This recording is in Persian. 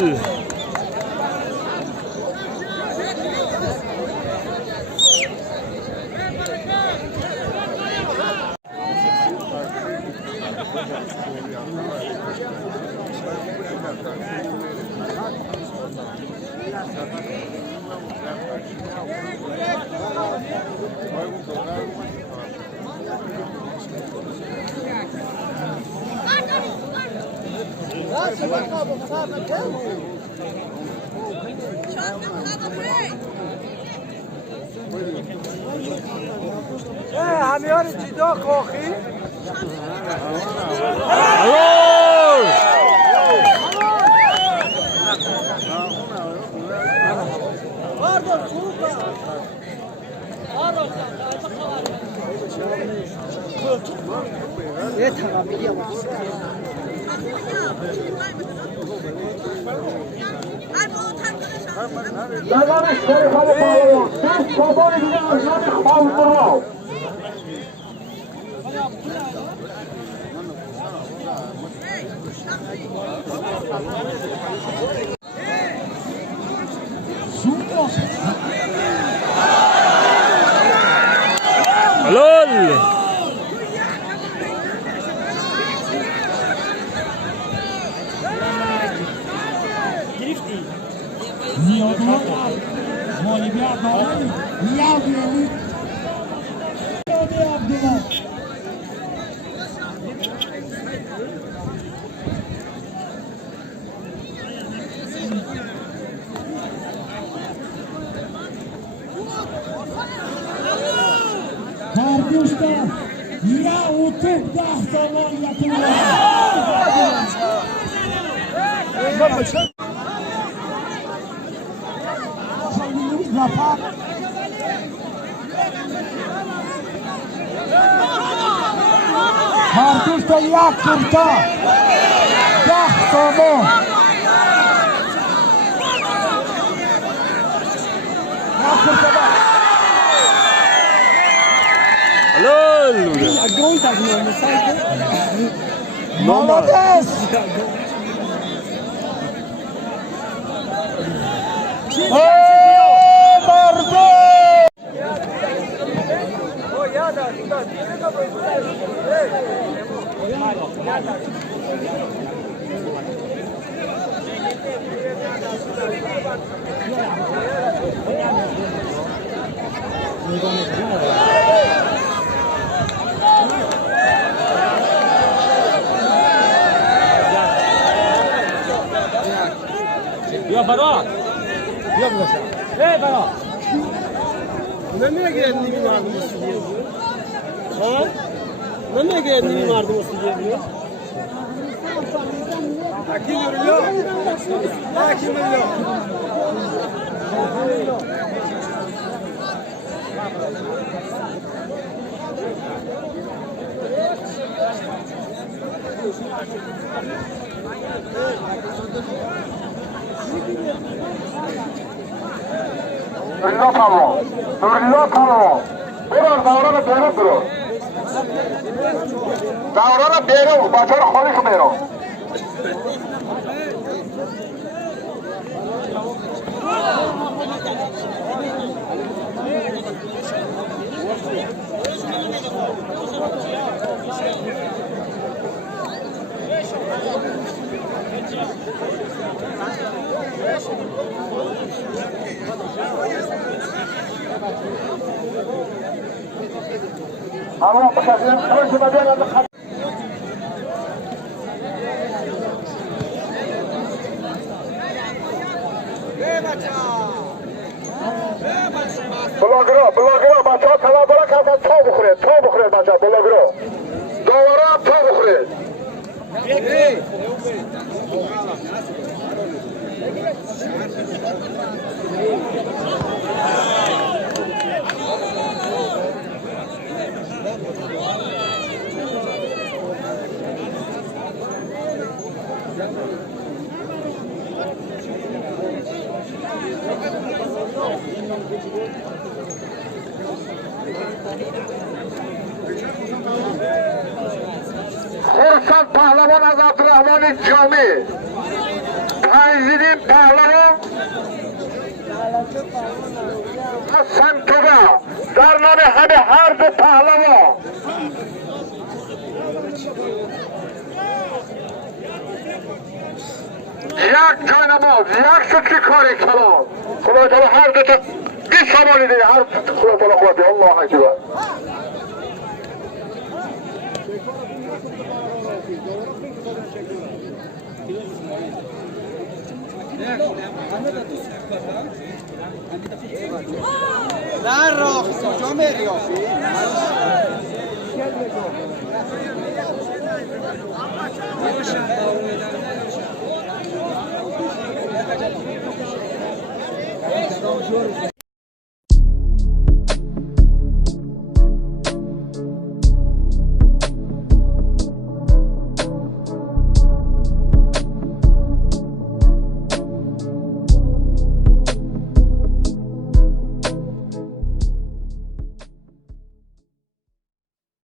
الو همیار جدا کاخی زمان شریف پالایان دست کابان دیگه از نام خالدرا حلال زیادوان مالیبیت دارن نیاز بیرونی عبدالله Kardeşler ya otup da zaman yapıyorlar. Zafer. Kardeşler ya kurta. Ya zaman. Ya kurta da. حلال Молодец! یا برات یا باشم برات نمیگه نیمی مردم استودیو بود ها نمیگه نیمی مردم استودیو بود اکی میلیو اکی میلیو Nurullah Palvan. Nurullah Palvan. Biraz davrana beri durur. Davrana beri, başarı holik beri. Ama bakın, karşıma bir anda بلاگرا بچه ها تلابرا کردن تا بخورید بچه ها بلاگرا داوره هم تا بخورید خورشید پهلوان از عبدالرحمن جامی عزیزی پهلوان حسن توبه در نام همه هر دو پهلوان یک جای نماز یک سکه کاری کلام خدا تعالی هر دو تا بسامانیده هر خدا تعالی قوتی الله اکبر در راه کجا میری